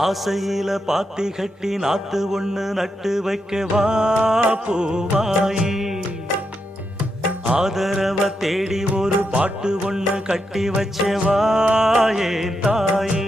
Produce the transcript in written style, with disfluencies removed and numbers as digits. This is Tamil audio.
ஆசையில பாத்தி கட்டி நாத்து ஒண்ணு நட்டு வைக்கவா பூவாயி ஆதரவ தேடி ஒரு பாட்டு ஒண்ணு கட்டி வச்சவா ஏன் தாயே